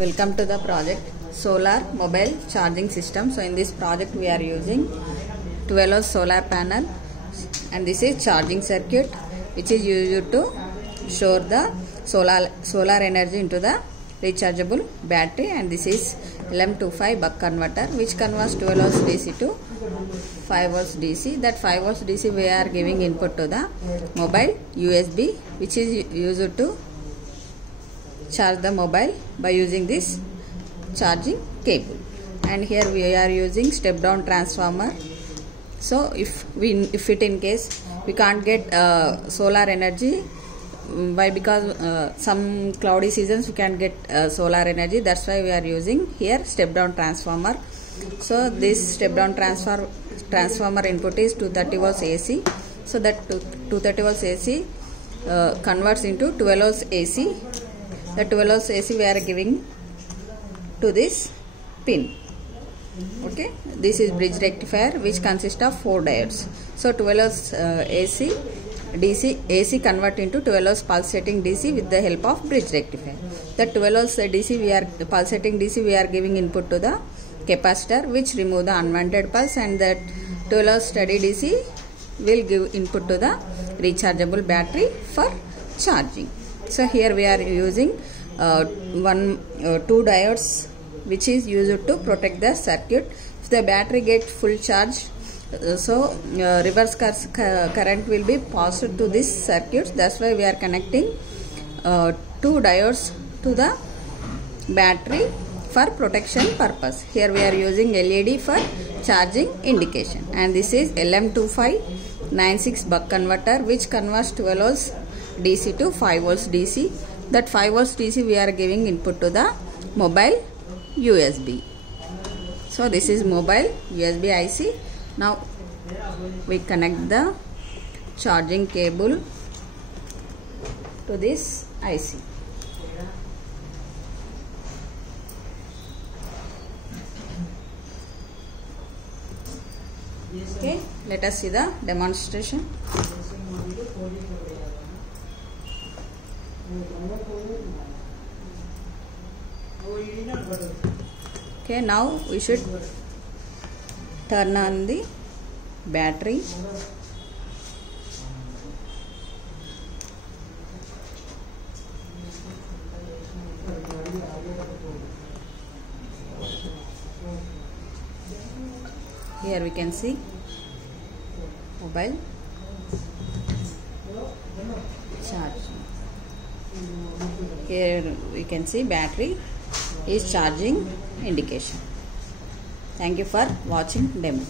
Welcome to the project Solar Mobile Charging System. So in this project we are using 12 solar panel and this is charging circuit which is used to store the solar energy into the rechargeable battery, and this is LM25 buck converter which converts 12 volts DC to 5 volts DC. That 5 volts DC we are giving input to the mobile USB which is used to charge the mobile by using this charging cable. And here we are using step down transformer. So if it in case we can't get solar energy, why? Because some cloudy seasons we can get solar energy, that's why we are using here step down transformer. So this step down transformer input is 230 volts AC. So that 230 volts AC converts into 12 volts AC. The 12 volts AC we are giving to this pin. Okay, this is bridge rectifier which consists of 4 diodes. So 12 volts AC AC convert into 12 volts pulsating DC with the help of bridge rectifier. The 12 volts DC we are pulsating DC we are giving input to the capacitor which remove the unwanted pulse, and that 12 volts steady DC will give input to the rechargeable battery for charging. So here we are using 2 diodes which is used to protect the circuit. If the battery gets full charge, reverse current will be passed to this circuit. That's why we are connecting 2 diodes to the battery for protection purpose. Here we are using LED for charging indication, and this is LM25 96 buck converter which converts 12 volts DC to 5 volts DC. That 5 volts DC we are giving input to the mobile USB. So this is mobile USB IC. Now we connect the charging cable to this IC. Okay, let us see the demonstration. Okay, now we should turn on the battery. Here we can see mobile charging. Here we can see battery is charging indication. Thank you for watching demo.